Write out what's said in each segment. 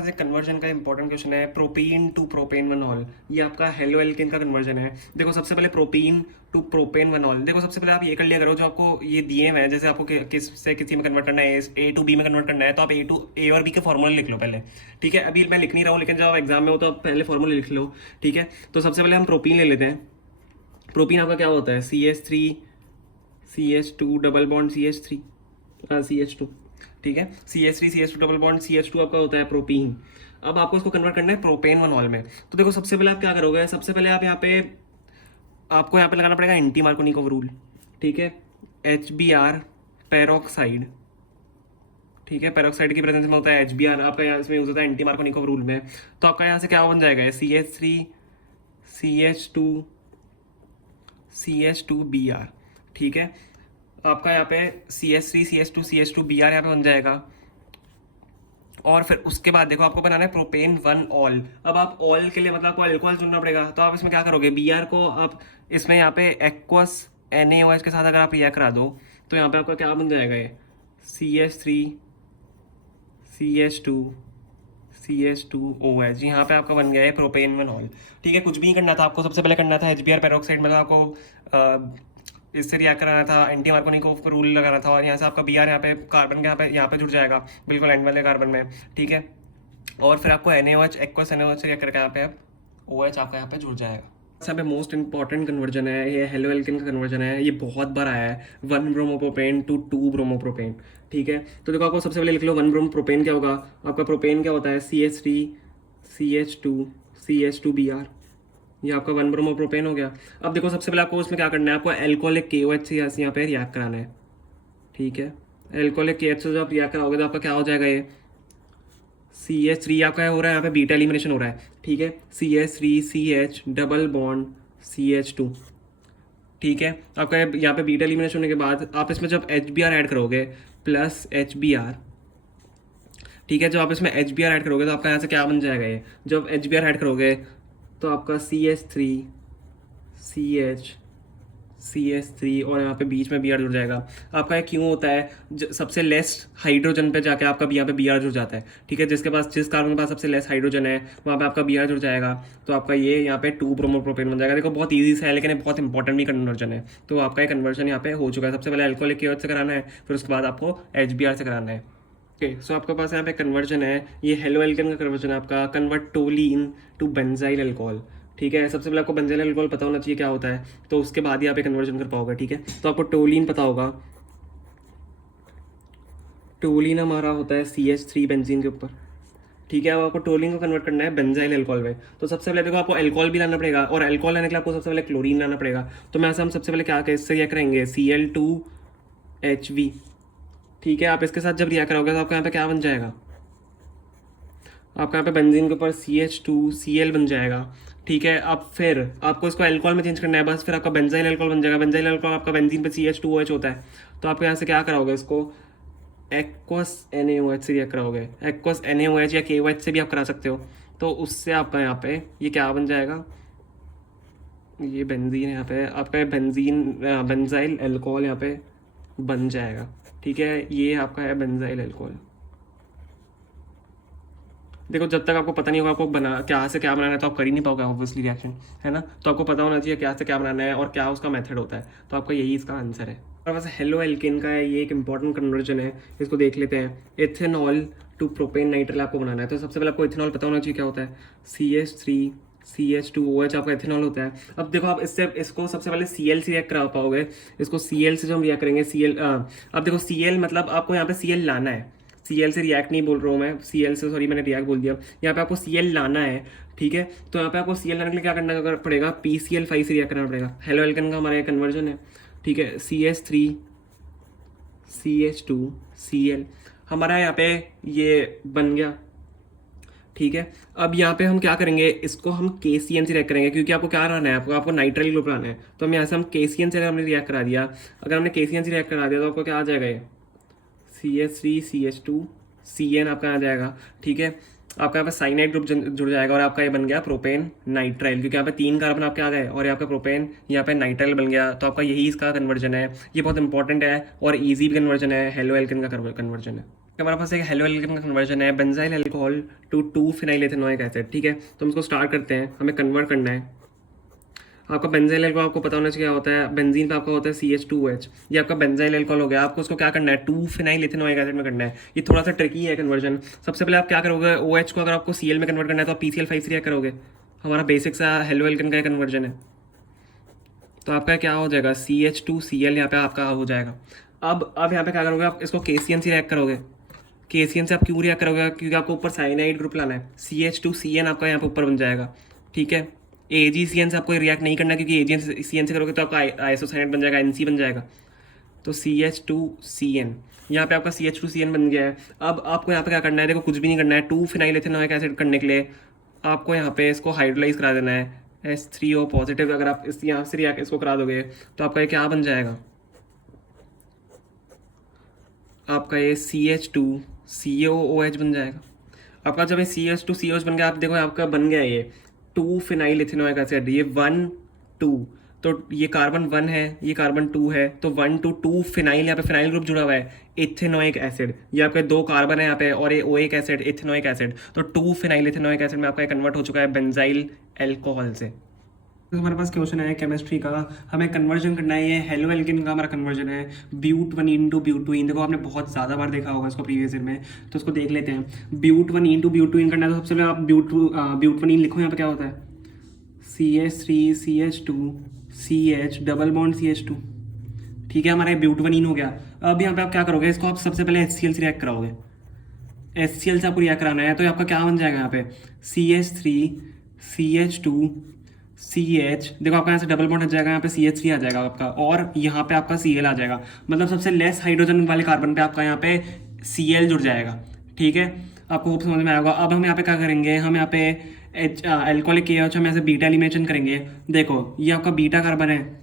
Conversion का important question है, propene to propane वनॉल। ये आपका हेलो एल्केन का कन्वर्जन है। देखो सबसे पहले प्रोपीन टू प्रोपेन वनॉल, देखो सबसे पहले आप ये कर लिया करो जो आपको ये दिए हुए हैं, जैसे आपको किस से किसी में कन्वर्ट करना है, ए टू बी में कन्वर्ट करना है, तो आप ए और बी के फॉर्मूला लिख लो पहले। ठीक है, अभी मैं लिख नहीं रहा हूँ, लेकिन जब आप एग्जाम में हो तो आप पहले फॉर्मूला लिख लो। ठीक है, तो सबसे पहले हम प्रोपीन ले लेते हैं। प्रोपीन आपका क्या होता है, CH3 CH2 double bond CH3 CH2। ठीक है, CH3 CH2 double bond CH2 आपका होता है प्रोपीन। अब आपको इसको कन्वर्ट करना है प्रोपेन वनॉल में। तो देखो सबसे पहले आप क्या करोगे, सबसे पहले आप यहाँ पे आपको यहाँ पे लगाना पड़ेगा एंटी मार्कोनिकोव रूल। ठीक है, HBr पेरोक्साइड। ठीक है, पेरोक्साइड की प्रेजेंस में होता है HBr, आपका यहाँ इसमें यूज होता है एंटी मार्कोनिकोव रूल में। तो आपका यहाँ से क्या बन जाएगा, CH3 CH2 CH2Br। ठीक है, आपका यहाँ पे CH3 CH2 CH2Br यहाँ पे बन जाएगा। और फिर उसके बाद देखो आपको बनाना है प्रोपेन वन ऑल। अब आप ऑल के लिए मतलब आपको अल्कोहल चुनना पड़ेगा, तो आप इसमें क्या करोगे, Br को आप इसमें यहाँ पे एक्वस NaOH के साथ अगर आप रिएक्ट करा दो तो यहाँ पे आपका क्या बन जाएगा, ये CH3 CH2 CH2OH, यहाँ पे आपका बन गया है प्रोपेन वन ऑल। ठीक है, कुछ भी नहीं करना था आपको, सबसे पहले करना था HBr पेरोक्साइड, मतलब आपको इससे रिएक्ट कराना था, एंटी मार्कोनिकोव का रूल लगाना था, और यहाँ से आपका Br यहाँ पे कार्बन के यहाँ पे जुड़ जाएगा बिल्कुल एंड वाले कार्बन में। ठीक है, और फिर आपको NaOH एक्वस NaOH से रिएक्ट करके यहाँ पे OH आपका यहाँ पे जुड़ जाएगा। यहाँ पे मोस्ट इंपॉर्टेंट कन्वर्जन है, ये हेलो एल्केन का कन्वर्जन है, ये बहुत बार आया है, 1 ब्रोमोप्रोपेन टू 2 ब्रोमोप्रोपेन। ठीक है, तो देखो आपको सबसे पहले लिख लो 1 ब्रोमोप्रोपेन क्या होगा, आपका प्रोपेन क्या होता है, CH3 CH2 CH2Br, ये आपका 1 ब्रोमोप्रोपेन हो गया। अब देखो सबसे पहले आपको उसमें क्या करना है, आपको एल्कोहलिक KOH से यहाँ पे रिएक्ट कराना है। ठीक है, एल्कोहलिक KOH से जब आप रिएक्ट कराओगे तो आपका क्या हो जाएगा, ये CH3 आपका हो रहा है, यहाँ पे बीटा एलिमिनेशन हो रहा है। ठीक है, CH3CH डबल बॉन्ड CH2। ठीक है, आपका यहाँ पे बीटा एलिमिनेशन होने के बाद आप इसमें जब HBr ऐड करोगे प्लस HBr। ठीक है, जब आप इसमें HBr ऐड करोगे तो आपका यहाँ से क्या बन जाएगा, ये जब HBr ऐड करोगे तो आपका CH3 और यहाँ पे बीच में Br जुड़ जाएगा। आपका ये क्यों होता है, सबसे लेस हाइड्रोजन पे जाके आपका यहाँ पे Br जुड़ जाता है। ठीक है, जिसके पास जिस कार्बन के पास सबसे लेस हाइड्रोजन है वहाँ पे आपका Br जुड़ जाएगा, तो आपका ये यहाँ पे 2 ब्रोमोप्रोपेन बन जाएगा। देखो बहुत ईजी सा है, लेकिन ये बहुत इंपॉर्टेंट भी कन्वर्जन है। तो आपका ये कन्वर्जन यहाँ पे हो चुका है। सबसे पहले अल्कोहलिक KOH से कराना है, फिर उसके बाद आपको HBr से कराना है। ओके, सो आपके पास यहाँ पे कन्वर्जन है, ये हेलो एल्केन का कन्वर्जन है आपका, convert toluene to benzyl alcohol. ठीक है, सबसे पहले आपको बेंजाइल अल्कोहल पता होना चाहिए क्या होता है, तो उसके बाद ही आप ये कन्वर्जन कर पाओगे। ठीक है, तो आपको टोलीन पता होगा, टोलीन हमारा होता है CH3 बेंजीन के ऊपर। ठीक है, अब आपको टोलीन को कन्वर्ट करना है बेंजाइल अल्कोहल में, तो सबसे पहले देखो आपको अल्कोहल भी लाना पड़ेगा, और अल्कोहल लाने के लिए आपको सबसे पहले क्लोरीन लाना पड़ेगा। तो मैं हम सबसे पहले क्या इससे रिएक्ट करेंगे, Cl2HV। ठीक है, आप इसके साथ जब रिएक्ट करोगे तो आपका यहाँ पे क्या बन जाएगा, आपका यहाँ पे बेंजीन के ऊपर CH2Cl बन जाएगा। ठीक है, अब फिर आपको इसको अल्कोहल में चेंज करना है, बस फिर आपका बेंजाइल अल्कोहल बन जाएगा। बेंजाइल अल्कोहल आपका बेंजीन पे CH2OH होता है, तो आप यहाँ से क्या कराओगे, इसको एक्वस NaOH से रिएक्ट कराओगे। एक्वस NaOH या KOH से भी आप करा सकते हो, तो उससे आपका यहाँ पे ये क्या बन जाएगा, ये बेंजीन यहाँ पे आपका बेंजाइल अल्कोहल यहाँ पे बन जाएगा। ठीक है, ये आपका है बेंजाइल अल्कोहल। देखो जब तक आपको पता नहीं होगा आपको क्या से क्या बनाना है, तो आप कर ही नहीं पाओगे ऑब्वियसली रिएक्शन, है ना। तो आपको पता होना चाहिए क्या से क्या बनाना है और क्या उसका मेथड होता है, तो आपका यही इसका आंसर है। और वैसे हेलो एल्केन का है, ये एक इंपॉर्टेंट कन्वर्जन है, इसको देख लेते हैं। एथेनॉल टू प्रोपेन नाइट्राइल आपको बनाना है, तो सबसे पहले आपको एथेनॉल पता होना चाहिए क्या होता है, CH3CH2OH आपका एथेनॉल होता है। अब देखो आप इसको सबसे पहले Cl से रिएक्ट करा पाओगे, इसको Cl से जो हम रिएक्ट करेंगे अब देखो Cl मतलब आपको यहाँ पे Cl लाना है, Cl से रिएक्ट नहीं बोल रहा हूँ मैं, Cl से सॉरी मैंने रिएक्ट बोल दिया, यहाँ पे आपको Cl लाना है। ठीक है, तो यहाँ पे आपको Cl लाने के लिए क्या करना पड़ेगा, PCl5 से रिएक्ट करना पड़ेगा। हेलो एल्केन का हमारा कन्वर्जन है। ठीक है, CH3CH2Cl हमारा यहाँ पे ये बन गया। ठीक है, अब यहाँ पे हम क्या करेंगे, इसको हम KCN से रिएक्ट करेंगे, क्योंकि आपको क्या लाना है, आपको नाइट्राइल ग्रुप लाना है। तो हम यहाँ से हम KCN से हमने रिएक्ट करा दिया, अगर हमने KCN से रिएक्ट करा दिया तो आपको क्या आ जाएगा, ये CH3CH2CN आपका आ जाएगा। ठीक है, आपका यहाँ पे साइनाइड ग्रुप जुड़ जाएगा और आपका ये बन गया प्रोपेन नाइट्राइल, क्योंकि यहाँ पे 3 कार्बन आपके आ गए और यहाँ पे प्रोपेन यहाँ पे नाइट्राइल बन गया। तो आपका यही इसका कन्वर्जन है, ये बहुत इंपॉर्टेंट है और ईजी भी कन्वर्जन है, हेलो एल्केन का कन्वर्जन है। हमारे पास एक हेलो एल्केन का कन्वर्जन है benzyl alcohol to 2 phenyl ethanoic acid. ठीक है, तो हम इसको स्टार्ट करते हैं, हमें कन्वर्ट करना है। आपका बेंजाइल अल्कोहल आपको पता होना चाहिए क्या होता है, बेंजीन पे आपका होता है CH2OH, ये आपका बेंजाइल अल्कोहल हो गया। आपको उसको क्या करना है, 2 फिनाइल एथेनोइक एसिड में करना है। ये थोड़ा सा ट्रिकी है कन्वर्जन। सबसे पहले आप क्या करोगे, OH को अगर आपको Cl में कन्वर्ट करना है तो आप PCl5 से क्या करोगे, हमारा बेसिक सा हेलो एल्केन का कन्वर्जन है। तो आपका क्या हो जाएगा, CH2Cl यहाँ पे आपका हो जाएगा। अब यहाँ पे क्या करोगे, आप इसको KCN से रिएक्ट करोगे। KCN से आप क्यों रिएक्ट करोगे, क्योंकि आपको ऊपर साइनाइड ग्रुप लाना है। CH2CN आपका यहाँ पे ऊपर बन जाएगा। ठीक है, AgCN से आपको रिएक्ट नहीं करना, क्योंकि AgCN से करोगे तो आपका आइसोसाइनाइड बन जाएगा, NC बन जाएगा। तो CH2CN यहाँ पे आपका CH2CN बन गया है। अब आपको यहाँ पे क्या करना है, देखो कुछ भी नहीं करना है। 2 फिनाइल एथेनोइक एसिड करने के लिए आपको यहाँ पे इसको हाइड्रोलाइज करा देना है, H3O पॉजिटिव। अगर आप इस यहाँ से रिएक्ट इसको करा दोगे तो आपका ये क्या बन जाएगा, आपका ये CH2COOH बन जाएगा। आपका जब ये CH2COH बन गया, आप देखो आपका बन गया ये 2 फिनाइल एथेनोइक एसिड, ये 1 2। तो ये कार्बन 1 है, ये कार्बन 2 है, तो 1 to 2 फिनाइल, यहाँ पे फिनाइल ग्रुप जुड़ा हुआ है, एथेनोइक एसिड। ये आपके 2 कार्बन है यहाँ पे, और ये ओइक एसिड, एथेनोइक एसिड। तो 2 फिनाइल एथेनोइक एसिड में आपका कन्वर्ट हो चुका है बेंजाइल अल्कोहल से। तो हमारे पास क्वेश्चन है केमिस्ट्री का, हमें कन्वर्जन करना है। ये हेलो एल्केन का हमारा कन्वर्जन है, ब्यूट 1 into ब्यूटुइन। देखो आपने बहुत ज़्यादा बार देखा होगा इसको प्रीवियस ईयर में, तो इसको देख लेते हैं। ब्यूट 1 into ब्यूटुइन करना है, तो सबसे पहले आप ब्यूटवनीन लिखो। यहाँ पे क्या होता है, CH3CH2CH डबल बॉन्ड CH2। ठीक है, हमारा ब्यूटवनीन हो गया। अब यहाँ पे आप क्या करोगे, इसको आप सबसे पहले HCl से रिएक्ट कराओगे। HCl से आपको रिएक्ट कराना है, तो आपका क्या बन जाएगा यहाँ पे, CH3CH2CH। देखो आपका यहाँ से डबल बॉन्ड हट जाएगा, यहाँ पे CH3 आ जाएगा आपका, और यहाँ पे आपका Cl आ जाएगा। मतलब सबसे लेस हाइड्रोजन वाले कार्बन पे आपका यहाँ पे Cl जुड़ जाएगा। ठीक है, आपको होप समझ में आएगा। अब हम यहाँ पे क्या करेंगे, हम यहाँ पे अल्कोहलिक KOH हम यहाँ से बीटा एलिमिनेशन करेंगे। देखो ये आपका बीटा कार्बन है,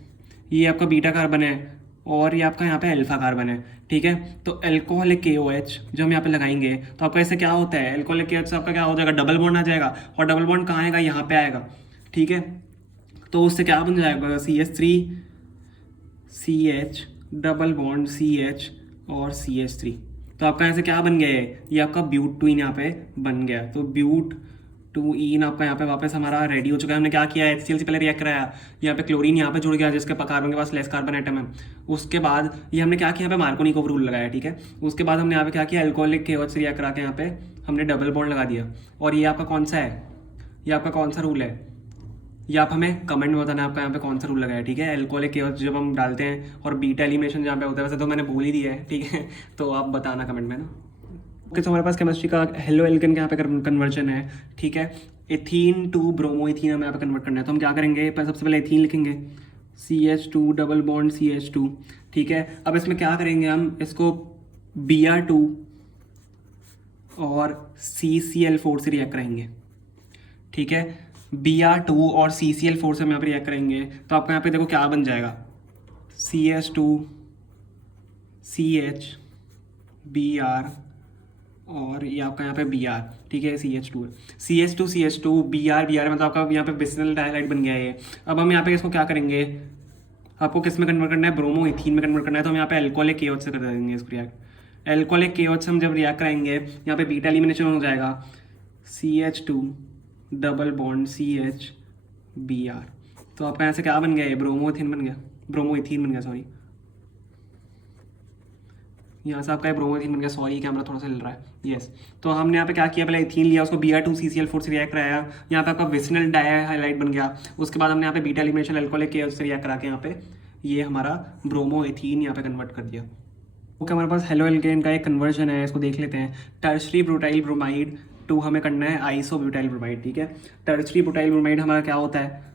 ये आपका बीटा कार्बन है, और ये आपका यहाँ पे अल्फा कार्बन है। ठीक है, तो अल्कोहलिक KOH जो हम यहाँ पे लगाएंगे, तो आपका ऐसे क्या होता है, अल्कोहलिक KOH से आपका क्या हो जाएगा, डबल बॉन्ड आ जाएगा। और डबल बॉन्ड कहाँ आएगा, यहाँ पे आएगा। ठीक है, तो उससे क्या बन जाएगा, CH3CH डबल बॉन्ड CH और CH3। तो आपका यहाँ से क्या बन गया है, ये आपका ब्यूटुइन यहाँ पे बन गया। तो ब्यूटुइन आपका यहाँ पे वापस हमारा रेडी हो चुका है। हमने क्या किया, HCl से पहले रिएक्ट कराया, यहाँ पे क्लोरीन यहाँ पे जुड़ गया, जिसके कार्बन के पास लेस कार्बन एटम है। उसके बाद ये हमने क्या किया, यहाँ पे मार्कोनिकोव रूल लगाया। ठीक है, उसके बाद हमने यहाँ पे क्या किया, अल्कोहलिक KOH से रिएक्ट करा के यहाँ पे हमने डबल बॉन्ड लगा दिया। और ये आपका कौन सा है, ये आपका कौन सा रूल है, ये आप हमें कमेंट में बताना आपका यहाँ पे कौन सा रूल लगाया। ठीक है, अल्कोहलिक KOH जब हम डालते हैं, और बीटा एलिमिनेशन जहाँ पे होता है, वैसे तो मैंने बोल ही दिया है। ठीक है, तो आप बताना कमेंट में ना। ओके, तो हमारे पास केमिस्ट्री का हेलो एल्केन का यहाँ पे कन्वर्जन है। ठीक है, एथीन टू ब्रोमो एथीन हमें यहाँ पे कन्वर्ट करना है। तो हम क्या करेंगे, सबसे पहले एथीन लिखेंगे, CH2 डबल बॉन्ड CH2। ठीक है, अब इसमें क्या करेंगे, हम इसको Br2 और CCl4 से रिएक्ट करेंगे। ठीक है, Br2 और CCl4 से हम यहाँ पे रिएक्ट करेंगे, तो आपका यहाँ पे देखो क्या बन जाएगा, CH2CH Br, और ये आपका यहाँ पे Br। ठीक है, CH2 है, CH2CH2 Br मतलब आपका यहाँ पे बिस्फेनॉल डाइहाइड बन गया है ये। अब हम यहाँ पे इसको क्या करेंगे, आपको किस में कन्वर्ट करना है, ब्रोमो एथीन में कन्वर्ट करना है। तो हम यहाँ पे अल्कोहलिक KOH से कर देंगे इसको रिएक्ट। अल्कोहलिक KOH से हम जब रिएक्ट कराएंगे, यहाँ पे बीटा एलिमिनेशन हो जाएगा, CH2 double bond CH Br। तो आपका यहाँ से क्या बन गया, ये ब्रोमो एथीन बन गया, ब्रोमो एथीन बन गया, सॉरी, यहाँ से आपका ब्रोमो एथीन बन गया। सॉरी, कैमरा थोड़ा सा हिल रहा है। यस, तो हमने यहाँ पे क्या किया, पहले एथीन लिया, उसको Br2 CCl4 से रिएक्ट कराया, यहाँ पे आपका विसिनल डाइहाइड बन गया। उसके बाद हमने यहाँ पे बीटा एलिमिनेशन अल्कोहलिक KOH से रिएक्ट करा के यहाँ पे ये हमारा ब्रोमो एथीन यहाँ पे कन्वर्ट कर दिया। ओके, हमारे पास हेलो एल्केन का एक कन्वर्जन है, इसको देख लेते हैं। टर्शरी ब्यूटाइल ब्रोमाइड टू हमें करना है आइसो ब्यूटाइल ब्रोमाइड। ठीक है, टर्शरी ब्यूटाइल ब्रोमाइड हमारा क्या होता है,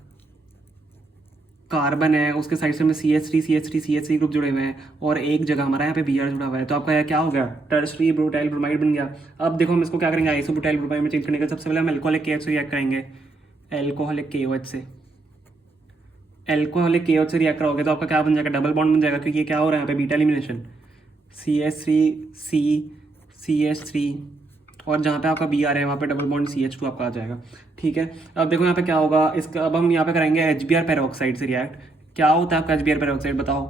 कार्बन है, उसके साइड से में CH3 ग्रुप जुड़े हुए हैं, और एक जगह हमारा यहाँ पे Br जुड़ा हुआ है। तो आपका क्या हो गया, टर्शरी ब्यूटाइल ब्रोमाइड बन गया। अब देखो हम इसको क्या करेंगे, आइसो ब्यूटाइल ब्रोमाइड में चेंज करने का, सबसे पहले हम अल्कोहलिक KOH से रिएक्ट करेंगे। अल्कोहलिक KOH से रिएक्ट कराओगे तो आपका क्या बन जाएगा, डबल बॉन्ड बन जाएगा, क्योंकि ये क्या हो रहा है यहाँ पे बीटा एलिमिनेशन, CH3 और जहाँ पे आपका Br है वहाँ पे डबल बॉन्ड CH2 आपका आ जाएगा। ठीक है, अब देखो यहाँ पे क्या होगा, इसका अब हम यहाँ पे करेंगे HBr पेरोक्साइड से रिएक्ट। क्या होता है आपका HBr पेरोक्साइड, बताओ।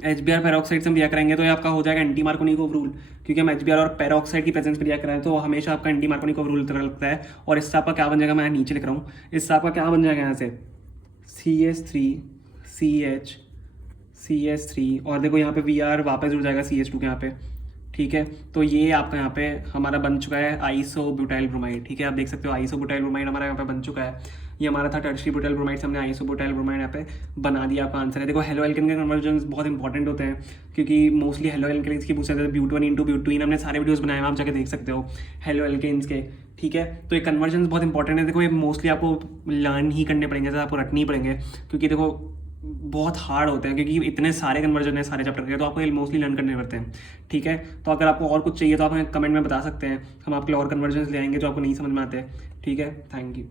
HBr पेरोक्साइड से हम रिएक्ट कराएंगे तो ये आपका हो जाएगा एंटी मार्कोनिकोव रूल, क्योंकि हम HBr और पेरोक्साइड की प्रेजेंस में रिएक्ट कराएं तो हमेशा आपका एंटी मार्कोनिकोव रूल तरह लगता है। और इससे आपका क्या बन जाएगा, मैं नीचे लिख रहा हूँ, इससे आपका क्या बन जाएगा यहाँ से CH3 और देखो यहाँ पे Vr वापस जुड़ जाएगा CH2 के यहाँ पे, ठीक है। तो ये आपका यहाँ पे हमारा बन चुका है आइसोब्यूटाइल ब्रोमाइड, ठीक है। आप देख सकते हो आइसोब्यूटाइल ब्रोमाइड हमारा यहाँ पे बन चुका है। ये हमारा था टर्शरी ब्यूटाइल ब्रोमाइड से हमने आइसोब्यूटाइल ब्रोमाइड यहाँ पे बना दिया, आपका आंसर है। देखो हेलो एल्केन के कन्वर्जन्स बहुत इंपॉर्टेंट होते हैं, क्योंकि मोस्टली हेलो एल्केन्स की पूछ रहे थे, ब्यूट 1 इंटू ब्यूट 2 हमने सारे वीडियोस बनाए हैं, आप जाके देख सकते हो हेलो एल्केन्स के, ठीक है। तो ये कन्वर्जन्स बहुत इंपॉर्टेंट है। देखो ये मोस्टली आपको लर्न ही करने पड़ेंगे, आपको रटने ही पड़ेंगे, क्योंकि देखो बहुत हार्ड होते हैं, क्योंकि इतने सारे कन्वर्जन है सारे चैप्टर के, तो आपको मोस्टली लर्न करने पड़ते हैं, ठीक है। तो अगर आपको और कुछ चाहिए तो आप हमें कमेंट में बता सकते हैं, हम आपके और कन्वर्जन ले आएंगे जो आपको नहीं समझ में आते हैं, ठीक है। Thank you.